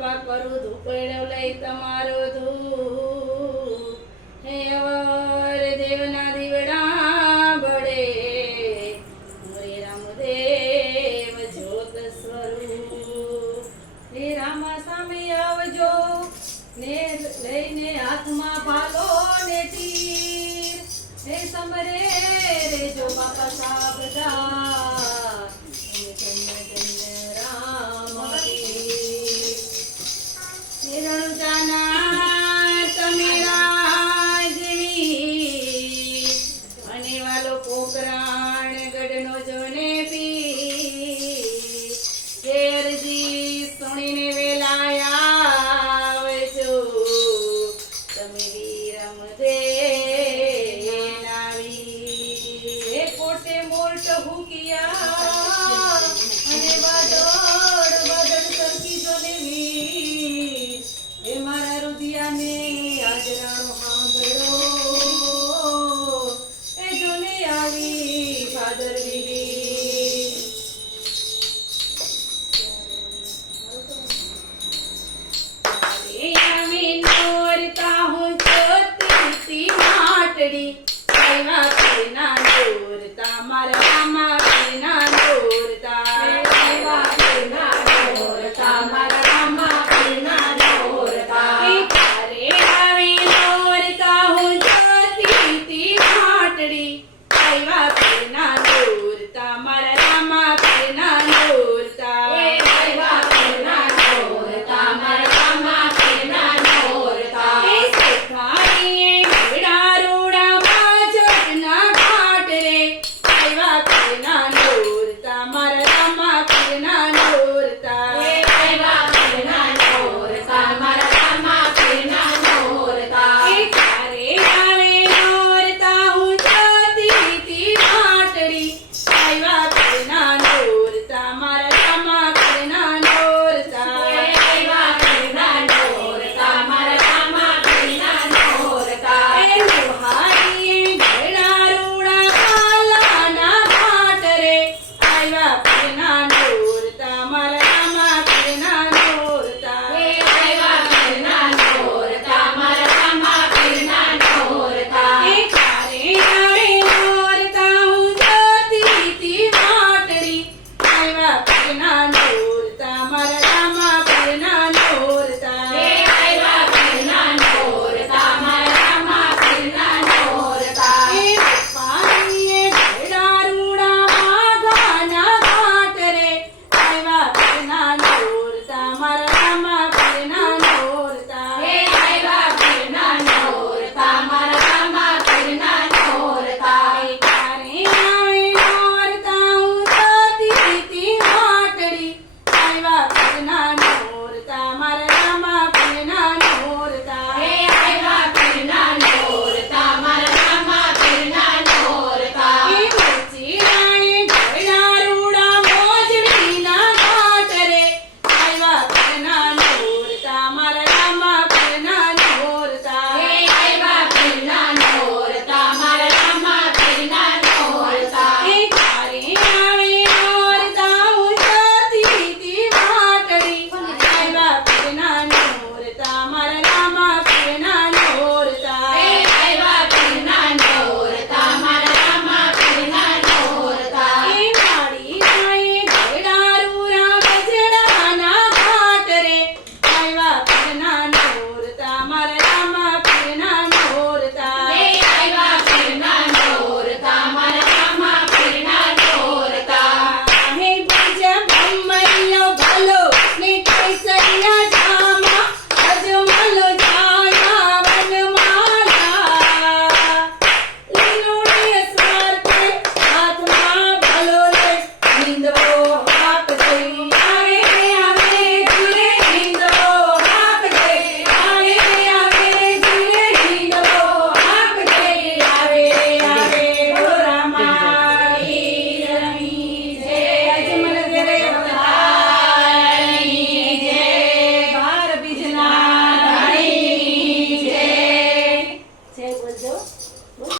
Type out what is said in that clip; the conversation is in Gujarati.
જપા કરું ધૂપેડો લઈ તમારો ધૂપ હે દેવના દીવડા બળે હરે રામદેવ જ્યોત સ્વરૂપ. હે સામે આવજો, ને લઈને હાથમાં ભાલો ને તીર. રે જો બાપા સાબદા મોર ટહુકિયા અને વાદળ વાદળ સરકી જોલેવી એ મારા રુધિયાને આજરાણો સાંભળો એ જોને આવી ભાદરવી અમે નોરતા હું ચોતી માટડી. ಹಾಕಿನ